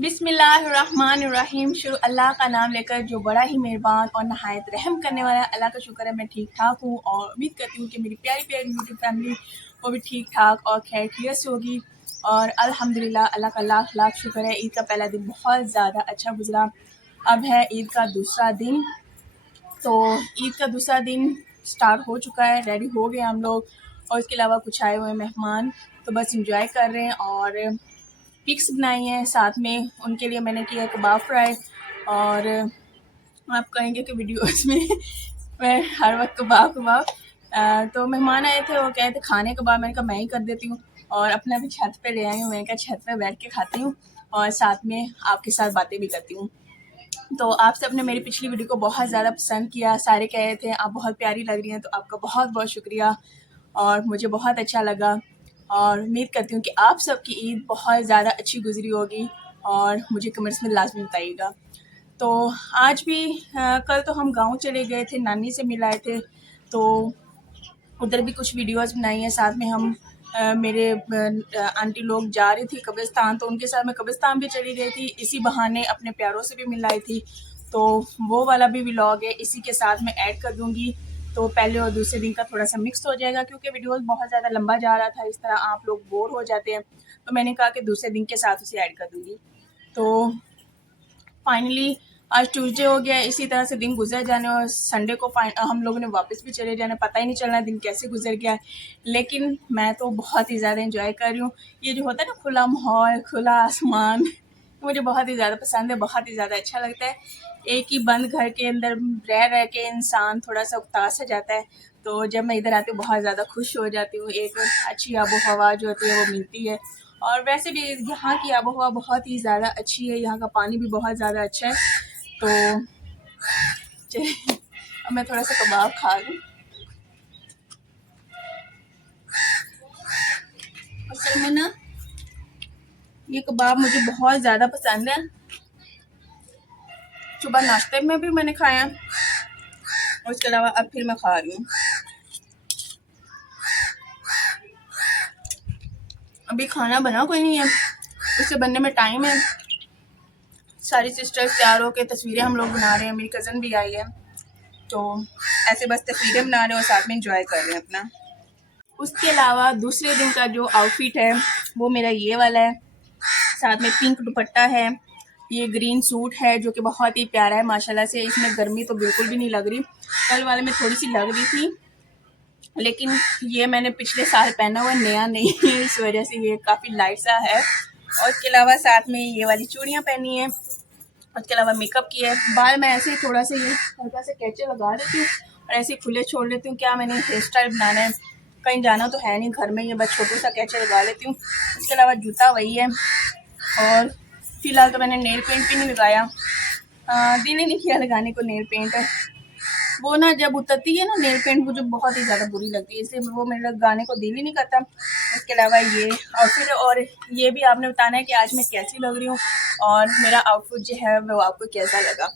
बिस्मिल्लाहिर्रहमानिर्रहीम। शुरू अल्लाह का नाम लेकर जो बड़ा ही मेहरबान और नहायत रहम करने वाला है। अल्लाह का शुक्र है मैं ठीक ठाक हूँ और उम्मीद करती हूँ कि मेरी प्यारी प्यारी यूट्यूब फैमिली वो भी ठीक ठाक और खैर खैरियत से होगी। और अल्हम्दुलिल्लाह अल्लाह का लाख लाख शुक्र है। ईद का पहला दिन बहुत ज़्यादा अच्छा गुजरा। अब है ईद का दूसरा दिन, तो ईद का दूसरा दिन स्टार्ट हो चुका है, रेडी हो गए हम लोग। और इसके अलावा कुछ आए हुए मेहमान तो बस इंजॉय कर रहे हैं और पिक्स बनाई हैं। साथ में उनके लिए मैंने किया कबाब फ्राई। और आप कहेंगे कि वीडियोस में मैं हर वक्त कबाब तो मेहमान आए थे, वो कह रहे थे खाने कबाब। मैंने कहा मैं ही कर देती हूँ और अपना भी छत पे ले आई हूँ। मैंने कहा छत पे बैठ के खाती हूँ और साथ में आपके साथ बातें भी करती हूँ। तो आप सब ने मेरी पिछली वीडियो को बहुत ज़्यादा पसंद किया, सारे कह रहे थे आप बहुत प्यारी लग रही हैं, तो आपका बहुत बहुत शुक्रिया और मुझे बहुत अच्छा लगा। और उम्मीद करती हूँ कि आप सबकी ईद बहुत ज़्यादा अच्छी गुजरी होगी और मुझे कमेंट्स में लाजमी बताइएगा। तो आज भी कल तो हम गांव चले गए थे, नानी से मिलाए थे, तो उधर भी कुछ वीडियोस बनाई हैं। साथ में हम मेरे आंटी लोग जा रही थी कब्रिस्तान, तो उनके साथ मैं कब्रिस्तान भी चली गई थी। इसी बहाने अपने प्यारों से भी मिलाई थी, तो वो वाला भी व्लॉग है, इसी के साथ मैं ऐड कर दूँगी। तो पहले और दूसरे दिन का थोड़ा सा मिक्स हो जाएगा क्योंकि वीडियोस बहुत ज़्यादा लंबा जा रहा था, इस तरह आप लोग बोर हो जाते हैं। तो मैंने कहा कि दूसरे दिन के साथ उसे ऐड कर दूँगी। तो फाइनली आज ट्यूसडे हो गया, इसी तरह से दिन गुजर जाने और संडे को हम लोगों ने वापस भी चले जाना, पता ही नहीं चलना दिन कैसे गुजर गया। लेकिन मैं तो बहुत ही ज़्यादा एंजॉय कर रही हूँ। ये जो होता है ना खुला माहौल, खुला आसमान, मुझे बहुत ही ज़्यादा पसंद है, बहुत ही ज़्यादा अच्छा लगता है। एक ही बंद घर के अंदर रह के इंसान थोड़ा सा उदास हो जाता है, तो जब मैं इधर आती हूँ बहुत ज़्यादा खुश हो जाती हूँ। एक अच्छी आबो हवा जो होती है वो मिलती है और वैसे भी यहाँ की आबो हवा बहुत ही ज़्यादा अच्छी है, यहाँ का पानी भी बहुत ज़्यादा अच्छा है। तो चलिए अब मैं थोड़ा सा कबाब खा लूँ। असल में ना ये कबाब मुझे बहुत ज़्यादा पसंद है। सुबह नाश्ते में भी मैंने खाया और उसके अलावा अब फिर मैं खा रही हूँ। अभी खाना बना कोई नहीं है, उससे बनने में टाइम है। सारी सिस्टर्स तैयार होकर तस्वीरें हम लोग बना रहे हैं, मेरी कज़न भी आई है, तो ऐसे बस तस्वीरें बना रहे हैं और साथ में इंजॉय कर रहे हैं अपना। उसके अलावा दूसरे दिन का जो आउटफिट है वो मेरा ये वाला है, साथ में पिंक दुपट्टा है, ये ग्रीन सूट है जो कि बहुत ही प्यारा है माशाल्लाह से। इसमें गर्मी तो बिल्कुल भी नहीं लग रही, कल वाले में थोड़ी सी लग रही थी, लेकिन ये मैंने पिछले साल पहना हुआ नया नहीं है, इस वजह से ये काफ़ी लाइट सा है। और इसके अलावा साथ में ये वाली चूड़ियाँ पहनी है, उसके अलावा मेकअप किया है। बाल मैं ऐसे ही थोड़ा सा ये हल्का सा कैचे लगा देती हूँ और ऐसे ही खुले छोड़ लेती हूँ। क्या मैंने हेयर स्टाइल बनाना है, कहीं जाना तो है नहीं, घर में ये बस छोटा सा कैचे लगा लेती हूँ। इसके अलावा जूता वही है और फिलहाल तो मैंने नेल पेंट भी नहीं लगाया, दिल ही नहीं किया लगाने को नेल पेंट। वो ना जब उतरती है ना नेल पेंट मुझे बहुत ही ज़्यादा बुरी लगती है, इसलिए वो मेरे लगाने को दिल ही नहीं करता। इसके अलावा ये आउटफिट और ये भी आपने बताना है कि आज मैं कैसी लग रही हूँ और मेरा आउटफिट जो है वो आपको कैसा लगा।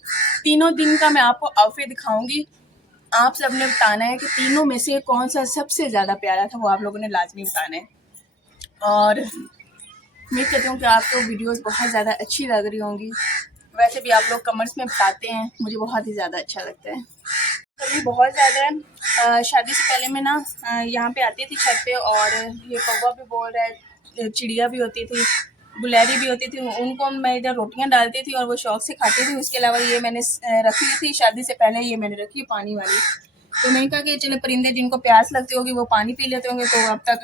तीनों दिन का मैं आपको आउटफिट दिखाऊंगी, आप सब ने बताना है कि तीनों में से कौन सा सबसे ज़्यादा प्यारा था, वो आप लोगों ने लाजमी बताना है। और उम्मीद करती हूँ कि आपको वीडियोस बहुत ज़्यादा अच्छी लग रही होंगी। वैसे भी आप लोग कमेंट्स में बताते हैं, मुझे बहुत ही ज़्यादा अच्छा लगता है। अभी बहुत ज़्यादा है। शादी से पहले मैं ना यहाँ पे आती थी छत पे और ये कौवा भी बोल रहा है, चिड़िया भी होती थी, गुलैरी भी होती थी, उनको मैं इधर रोटियाँ डालती थी और वो शौक से खाती थी। उसके अलावा ये मैंने रखी थी शादी से पहले, ये मैंने रखी पानी वाली। तो मैंने कहा कि चले परिंदे जिनको प्यास लगती होगी वो पानी पी लेते होंगे, तो अब तक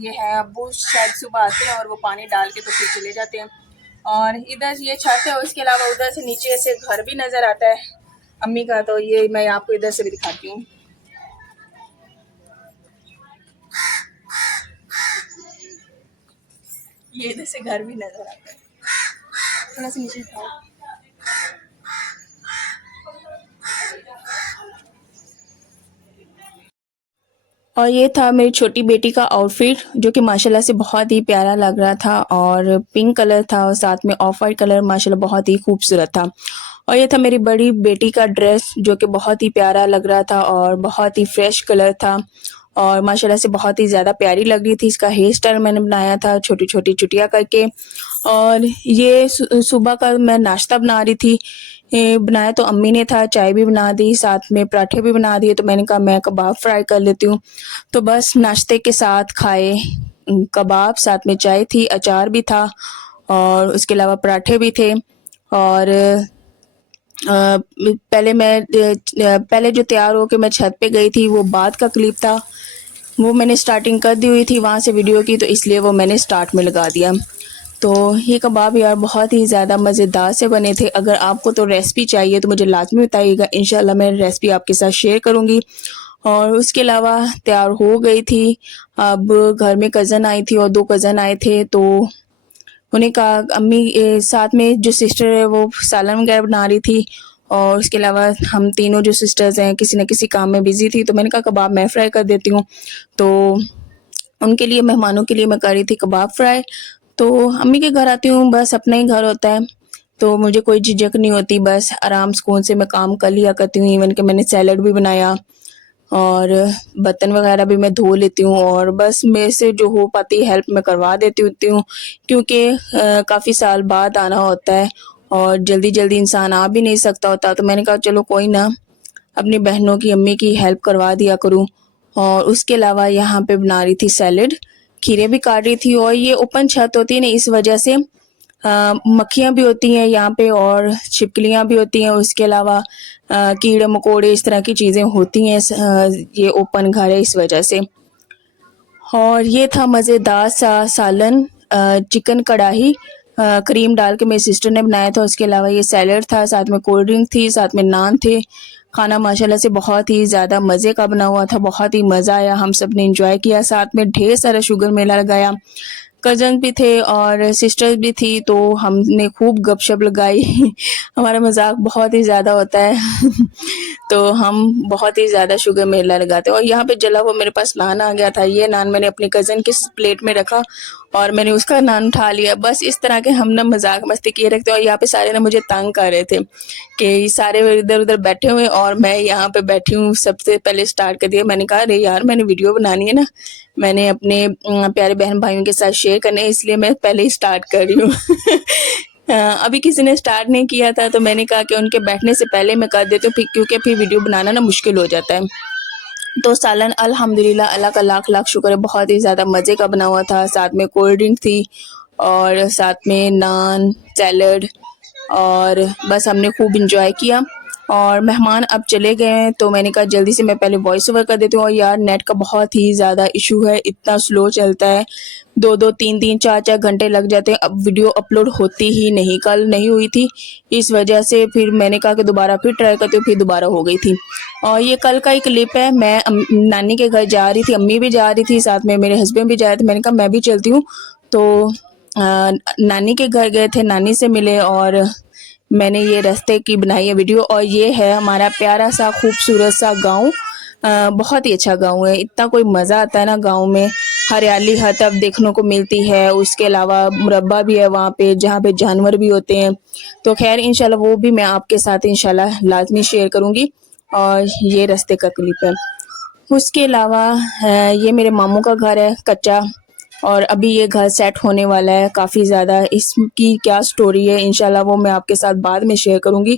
ये है। अब वो शायद सुबह आते हैं और वो पानी डाल के तो फिर चले जाते हैं। और इधर ये छत है और इसके अलावा उधर से नीचे से घर भी नज़र आता है अम्मी का, तो ये मैं आपको इधर से भी दिखाती हूँ। ये इधर से घर भी नज़र आता है, थोड़ा सा नीचे दिखाओ। और ये था मेरी छोटी बेटी का आउटफिट जो कि माशाल्लाह से बहुत ही प्यारा लग रहा था और पिंक कलर था और साथ में ऑफ वाइट कलर माशाल्लाह बहुत ही खूबसूरत था। और ये था मेरी बड़ी बेटी का ड्रेस जो कि बहुत ही प्यारा लग रहा था और बहुत ही फ्रेश कलर था और माशाल्लाह से बहुत ही ज़्यादा प्यारी लग रही थी। इसका हेयर स्टाइल मैंने बनाया था छोटी-छोटी चुटिया करके। और ये सुबह का मैं नाश्ता बना रही थी। बनाया तो अम्मी ने था, चाय भी बना दी, साथ में पराठे भी बना दिए, तो मैंने कहा मैं कबाब फ्राई कर लेती हूँ। तो बस नाश्ते के साथ खाए कबाब, साथ में चाय थी, अचार भी था और उसके अलावा पराठे भी थे। और पहले जो तैयार होके मैं छत पे गई थी वो बाद का क्लिप था, वो मैंने स्टार्टिंग कर दी हुई थी वहाँ से वीडियो की, तो इसलिए वो मैंने स्टार्ट में लगा दिया। तो ये कबाब यार बहुत ही ज़्यादा मज़ेदार से बने थे। अगर आपको तो रेसिपी चाहिए तो मुझे लाज़मी बताइएगा, इंशाल्लाह मैं रेसिपी आपके साथ शेयर करूँगी। और उसके अलावा तैयार हो गई थी। अब घर में कज़न आई थी और 2 कज़न आए थे, तो उन्हें कहा अम्मी साथ में जो सिस्टर है वो सालन वगैरह बना रही थी, और उसके अलावा हम तीनों जो सिस्टर्स हैं किसी न किसी काम में बिज़ी थी, तो मैंने कहा कबाब मैं फ्राई कर देती हूँ। तो उनके लिए, मेहमानों के लिए मैं कर रही थी कबाब फ्राई। तो अम्मी के घर आती हूँ, बस अपना ही घर होता है, तो मुझे कोई झिझक नहीं होती, बस आराम सुकून से मैं काम कर लिया करती हूँ। इवन कि मैंने सैलड भी बनाया और बर्तन वगैरह भी मैं धो लेती हूँ, और बस मेरे से जो हो पाती है हेल्प मैं करवा देती होती हूँ, क्योंकि काफ़ी साल बाद आना होता है और जल्दी जल्दी इंसान आ भी नहीं सकता होता। तो मैंने कहा चलो कोई ना, अपनी बहनों की, अम्मी की हेल्प करवा दिया करूँ। और उसके अलावा यहाँ पे बना रही थी सैलड, खीरे भी काट रही थी। और ये ओपन छत होती है ना, इस वजह से मक्खियाँ भी होती हैं यहाँ पे और छिपकलियाँ भी होती हैं। उसके अलावा कीड़े मकोड़े इस तरह की चीज़ें होती हैं, ये ओपन घर है इस वजह से। और ये था मज़ेदार सा सालन, चिकन कढ़ाई क्रीम डाल के मेरी सिस्टर ने बनाया था। उसके अलावा ये सैलड था, साथ में कोल्ड ड्रिंक थी, साथ में नान थे। खाना माशाल्लाह से बहुत ही ज़्यादा मज़े का बना हुआ था, बहुत ही मज़ा आया, हम सब ने एंजॉय किया। साथ में ढेर सारा शुगर मेला लगाया, कज़न भी थे और सिस्टर्स भी थी, तो हमने खूब गपशप लगाई। हमारा मजाक बहुत ही ज़्यादा होता है। तो हम बहुत ही ज़्यादा शुगर मेला लगाते हैं। और यहाँ पे जला हुआ मेरे पास नान आ गया था, ये नान मैंने अपनी कज़न की प्लेट में रखा और मैंने उसका नान उठा लिया। बस इस तरह के हम ना मजाक मस्ती किए रखते हैं। और यहाँ पे सारे ना मुझे तंग कर रहे थे कि सारे इधर उधर बैठे हुए और मैं यहाँ पे बैठी हूँ। सबसे पहले स्टार्ट कर दिया, मैंने कहा अरे यार मैंने वीडियो बनानी है ना, मैंने अपने प्यारे बहन भाइयों के साथ शेयर करने, इसलिए मैं पहले ही स्टार्ट कर रही हूँ। अभी किसी ने स्टार्ट नहीं किया था, तो मैंने कहा कि उनके बैठने से पहले मैं कर देती हूँ, क्योंकि फिर वीडियो बनाना ना मुश्किल हो जाता है। तो सालन अल्हम्दुलिल्लाह, अल्लाह का लाख लाख शुक्र है, बहुत ही ज़्यादा मज़े का बना हुआ था। साथ में कोल्ड ड्रिंक थी और साथ में नान, सैलड, और बस हमने खूब इंजॉय किया। और मेहमान अब चले गए हैं, तो मैंने कहा जल्दी से मैं पहले वॉइस ओवर कर देती हूँ। और यार नेट का बहुत ही ज़्यादा इशू है, इतना स्लो चलता है, 2-2, 3-3, 4-4 घंटे लग जाते हैं, अब वीडियो अपलोड होती ही नहीं। कल नहीं हुई थी, इस वजह से फिर मैंने कहा कि दोबारा फिर ट्राई करती हूँ, फिर दोबारा हो गई थी। और ये कल का ही क्लिप है, मैं नानी के घर जा रही थी, अम्मी भी जा रही थी, साथ में मेरे हस्बैंड भी जा रहे थे। मैंने कहा मैं भी चलती हूँ, तो नानी के घर गए थे, नानी से मिले और मैंने ये रास्ते की बनाई है वीडियो। और ये है हमारा प्यारा सा खूबसूरत सा गांव, बहुत ही अच्छा गांव है, इतना कोई मज़ा आता है ना गांव में, हरियाली हर तरफ देखने को मिलती है। उसके अलावा मुरब्बा भी है वहाँ पे, जहाँ पे जानवर भी होते हैं। तो खैर इंशाल्लाह वो भी मैं आपके साथ इंशाल्लाह लाजमी शेयर करूँगी। और ये रास्ते का क्लिप है। उसके अलावा ये मेरे मामू का घर है कच्चा, और अभी ये घर सेट होने वाला है काफ़ी ज़्यादा। इसकी क्या स्टोरी है इंशाल्लाह वो मैं आपके साथ बाद में शेयर करूँगी।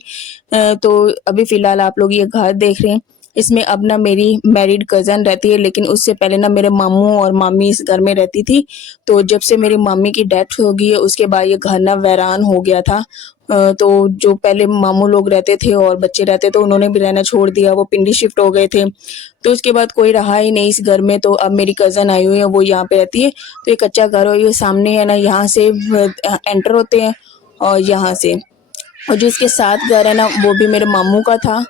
तो अभी फ़िलहाल आप लोग ये घर देख रहे हैं, इसमें अब ना मेरी मैरिड कज़न रहती है, लेकिन उससे पहले ना मेरे मामू और मामी इस घर में रहती थी। तो जब से मेरी मामी की डेथ हो गई है उसके बाद ये घर ना वीरान हो गया था। तो जो पहले मामू लोग रहते थे और बच्चे रहते थे, उन्होंने भी रहना छोड़ दिया, वो पिंडी शिफ्ट हो गए थे। तो उसके बाद कोई रहा ही नहीं इस घर में। तो अब मेरी कज़न आई हुई है, वो यहाँ पे रहती है। तो ये कच्चा घर और ये सामने है ना, यहाँ से एंटर होते हैं और यहाँ से, और जो इसके साथ घर है ना वो भी मेरे मामू का था,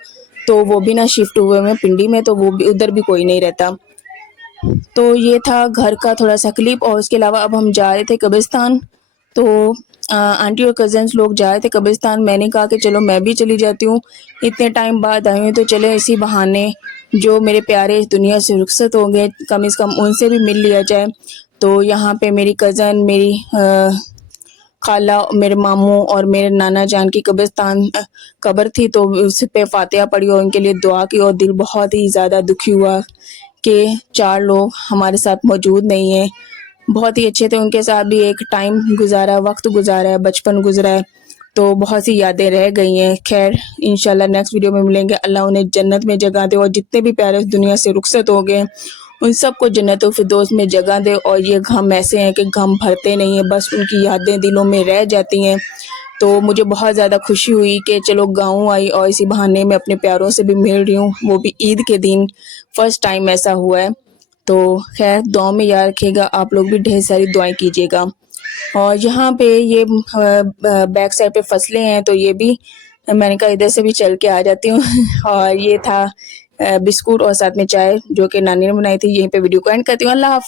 तो वो भी ना शिफ्ट हुए हैं पिंडी में, तो वो भी उधर भी कोई नहीं रहता। तो ये था घर का थोड़ा सा क्लिप। और उसके अलावा अब हम जा रहे थे कब्रिस्तान, तो आंटी और कज़न्स लोग जा रहे थे कब्रिस्तान। मैंने कहा कि चलो मैं भी चली जाती हूँ, इतने टाइम बाद आई हूँ तो चले इसी बहाने जो मेरे प्यारे इस दुनिया से रुखसत हो गए, कम से कम उनसे भी मिल लिया जाए। तो यहाँ पे मेरी कज़न, मेरी खाला, मेरे मामू और मेरे नाना जान की कब्र थी, तो उस पे फातिहा पढ़ी और उनके लिए दुआ की, और दिल बहुत ही ज़्यादा दुखी हुआ कि 4 लोग हमारे साथ मौजूद नहीं हैं। बहुत ही अच्छे थे, उनके साथ भी एक टाइम गुजारा, वक्त गुजारा है, बचपन गुजरा है, तो बहुत सी यादें रह गई हैं। खैर इंशाल्लाह नेक्स्ट वीडियो में मिलेंगे। अल्लाह उन्हें जन्नत में जगह दे और जितने भी प्यारे इस दुनिया से रुखसत हो गए उन सबको जन्नतुल फिरदौस में जगह दे। और ये गम ऐसे हैं कि गम भरते नहीं है, बस उनकी यादें दिलों में रह जाती हैं। तो मुझे बहुत ज़्यादा खुशी हुई कि चलो गाँव आई और इसी बहाने मैं अपने प्यारों से भी मिल रही हूँ, वो भी ईद के दिन। फर्स्ट टाइम ऐसा हुआ है। तो खैर दुआ में याद रखिएगा, आप लोग भी ढेर सारी दुआएं कीजिएगा। और यहाँ पे ये बैक साइड पे फसलें हैं, तो ये भी मैंने कहा इधर से भी चल के आ जाती हूँ। और ये था बिस्कुट और साथ में चाय जो कि नानी ने बनाई थी। यहीं पे वीडियो को एंड करती हूँ। अल्लाह हाफ़िज़।